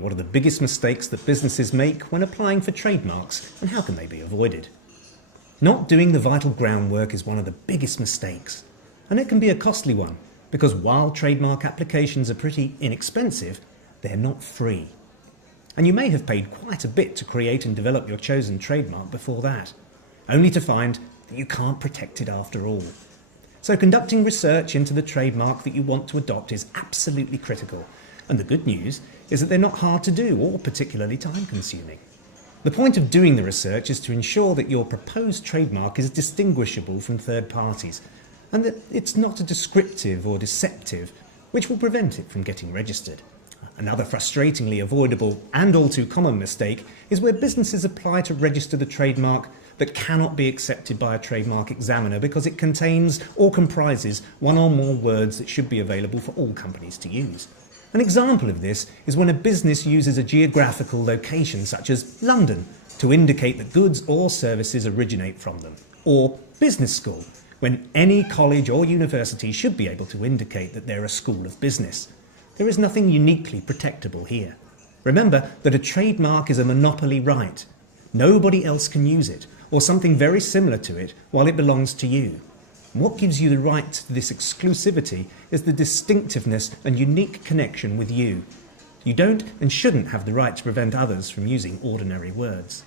What are the biggest mistakes that businesses make when applying for trademarks, and how can they be avoided? Not doing the vital groundwork is one of the biggest mistakes, and it can be a costly one, because while trademark applications are pretty inexpensive, they're not free. And you may have paid quite a bit to create and develop your chosen trademark before that, only to find that you can't protect it after all. So conducting research into the trademark that you want to adopt is absolutely critical, and the good news is that they're not hard to do or particularly time-consuming. The point of doing the research is to ensure that your proposed trademark is distinguishable from third parties, and that it's not a descriptive or deceptive, which will prevent it from getting registered. Another frustratingly avoidable and all too common mistake is where businesses apply to register the trademark that cannot be accepted by a trademark examiner because it contains or comprises one or more words that should be available for all companies to use. An example of this is when a business uses a geographical location such as London to indicate that goods or services originate from them, or business school, when any college or university should be able to indicate that they're a school of business. There is nothing uniquely protectable here. Remember that a trademark is a monopoly right. Nobody else can use it, or something very similar to it, while it belongs to you. What gives you the right to this exclusivity is the distinctiveness and unique connection with you. You don't and shouldn't have the right to prevent others from using ordinary words.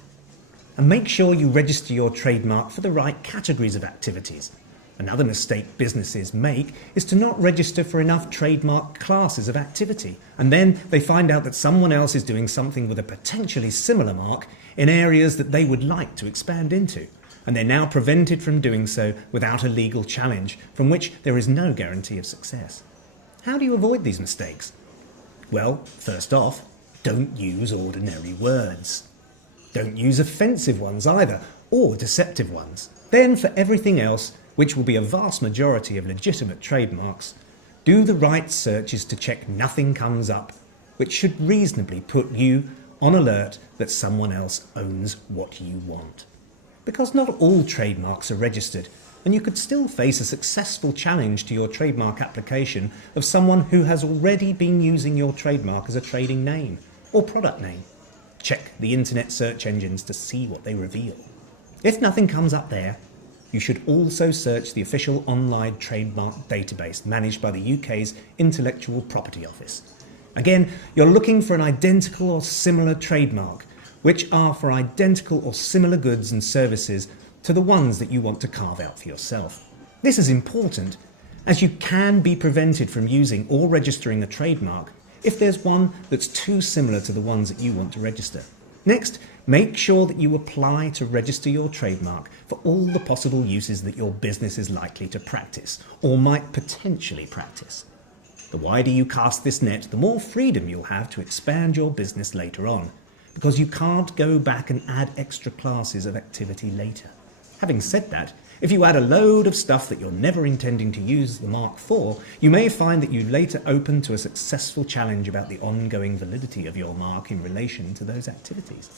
And make sure you register your trademark for the right categories of activities. Another mistake businesses make is to not register for enough trademark classes of activity, and then they find out that someone else is doing something with a potentially similar mark in areas that they would like to expand into, and they're now prevented from doing so without a legal challenge from which there is no guarantee of success. How do you avoid these mistakes? Well, first off, don't use ordinary words. Don't use offensive ones either, or deceptive ones. Then for everything else, which will be a vast majority of legitimate trademarks, do the right searches to check nothing comes up, which should reasonably put you on alert that someone else owns what you want. Because not all trademarks are registered, and you could still face a successful challenge to your trademark application of someone who has already been using your trademark as a trading name or product name. Check the internet search engines to see what they reveal. If nothing comes up there, you should also search the official online trademark database managed by the UK's Intellectual Property Office. Again, you're looking for an identical or similar trademark, which are for identical or similar goods and services to the ones that you want to carve out for yourself. This is important, as you can be prevented from using or registering a trademark if there's one that's too similar to the ones that you want to register. Next, make sure that you apply to register your trademark for all the possible uses that your business is likely to practice, or might potentially practice. The wider you cast this net, the more freedom you'll have to expand your business later on, because you can't go back and add extra classes of activity later. Having said that, if you add a load of stuff that you're never intending to use the mark for, you may find that you later open to a successful challenge about the ongoing validity of your mark in relation to those activities.